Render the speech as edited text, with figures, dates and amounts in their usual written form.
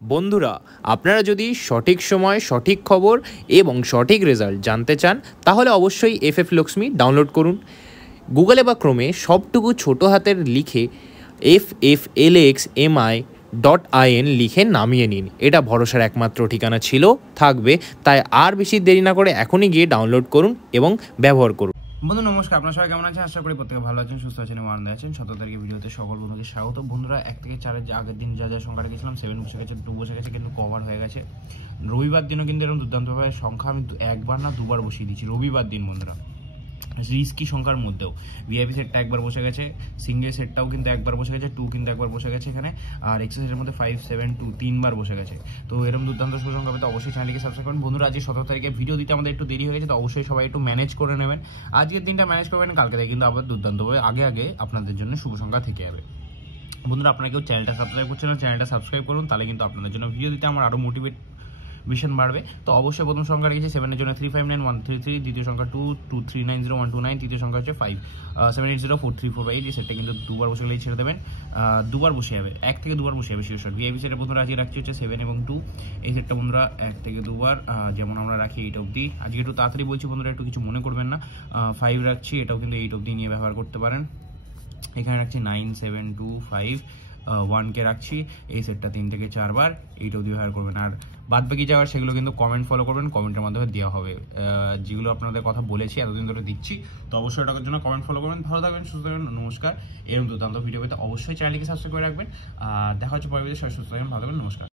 বন্ধুরা, আপনারা যদি সঠিক সময় সঠিক খবর এবং সঠিক রেজাল্ট জানতে চান তাহলে অবশ্যই FF লক্ষ্মী ডাউনলোড করুন। গুগলে বা ক্রোমে সবটুকু ছোটো হাতের লিখে FFLXMI.in লিখে নামিয়ে নিন। এটা ভরসার একমাত্র ঠিকানা ছিল, থাকবে। তাই আর বেশি দেরি না করে এখনই গিয়ে ডাউনলোড করুন এবং ব্যবহার করুন। বন্ধু নমস্কার, আপনার সবাই কেমন আছেন? আশা করি প্রত্যেকে ভালো আছেন, সুস্থ আছেন এবং আনন্দে আছেন। 17 তারিখের ভিডিওতে সকল বন্ধুকে স্বাগত। বন্ধুরা 1 থেকে 4-এর যে আগের দিন যা সংখ্যা রেখেছিলাম 7 বসে গেছে, 2 বসে গেছে, কিন্তু কভার হয়ে গেছে। রবিবার দিনও কিন্তু এরকম দুর্দান্তভাবে সংখ্যা আমি একবার না দুবার বসিয়ে দিচ্ছি রবিবার দিন। বন্ধুরা রিস্কি সংখ্যার মধ্যেও ভিআইপি সেটটা একবার বসে গেছে, সিঙ্গেল সেটটাও কিন্তু একবার বসে গেছে, 2 কিন্তু একবার বসে গেছে এখানে, আর এক্সেস সেটের মধ্যে 5, 7, 2 তিনবার বসে গেছে। তো এরকম দুর্দান্ত সংখ্যা পেতে অবশ্যই চ্যানেলকে সাবস্ক্রাইব করুন। বন্ধুরা আজকে 17 তারিখে ভিডিও দিতে আমাদের একটু দেরি হয়ে গেছে, তো অবশ্যই সবাই একটু ম্যানেজ করে নেবেন। আজকের দিনটা ম্যানেজ করবেন, কালকে থেকে কিন্তু আবার দুর্দান্তভাবে আগে আপনাদের জন্য শুভ সংখ্যা থেকে যাবে। বন্ধুরা আপনারা কেউ চ্যানেলটা সাবস্ক্রাইব করছেন না, চ্যানেলটা সাবস্ক্রাইব করুন, তাহলে কিন্তু আপনাদের জন্য ভিডিও দিতে আমার আরও মোটিভেশন বাড়বে। তো অবশ্যই প্রথম সংখ্যা রেখেছি 7 এর জন্য 359133, দ্বিতীয় সংখ্যা 22390 129, তৃতীয় সংখ্যা হচ্ছে 5 7804345। এই সেটটা কিন্তু দুবার বসে গেলেই ছেড়ে দেবেন, দুবার বসে যাবে, 1 থেকে 2বার বসে যাবে শিওর। ভিআইপি সেটের বন্ধুরা আজকে রাখছি হচ্ছে 7 এবং 2। এই সেটটা বন্ধুরা 1 থেকে 2বার, যেমন আমরা রাখি 8 অবধি। আজকে একটু তাড়াতাড়ি বলছি বন্ধুরা, একটু কিছু মনে করবেন না। 5 রাখছি, এটাও কিন্তু 8 অবধি নিয়ে ব্যবহার করতে পারেন। এখানে রাখছি 9, 7, 2, 5, 1কে রাখছি। এই সেটটা 3 থেকে 4বার, এইটাও ব্যবহার করবেন। আর বাদ বাকি যাওয়ার সেগুলো কিন্তু কমেন্ট ফলো করবেন, কমেন্টের মাধ্যমে দেওয়া হবে। যেগুলো আপনাদের কথা বলেছি এতদিন ধরে দিচ্ছি, তো অবশ্যই ওটার জন্য কমেন্ট ফলো করবেন। ভালো থাকবেন, সুস্থ থাকবেন, নমস্কার। এরকম দুর্দান্ত ভিডিও পেতে অবশ্যই চ্যানেলকে সাবস্ক্রাইব করে রাখবেন। আর দেখা হচ্ছে পরের ভিডিও। সবাই সুস্থ থাকবেন, ভালো থাকবেন, নমস্কার।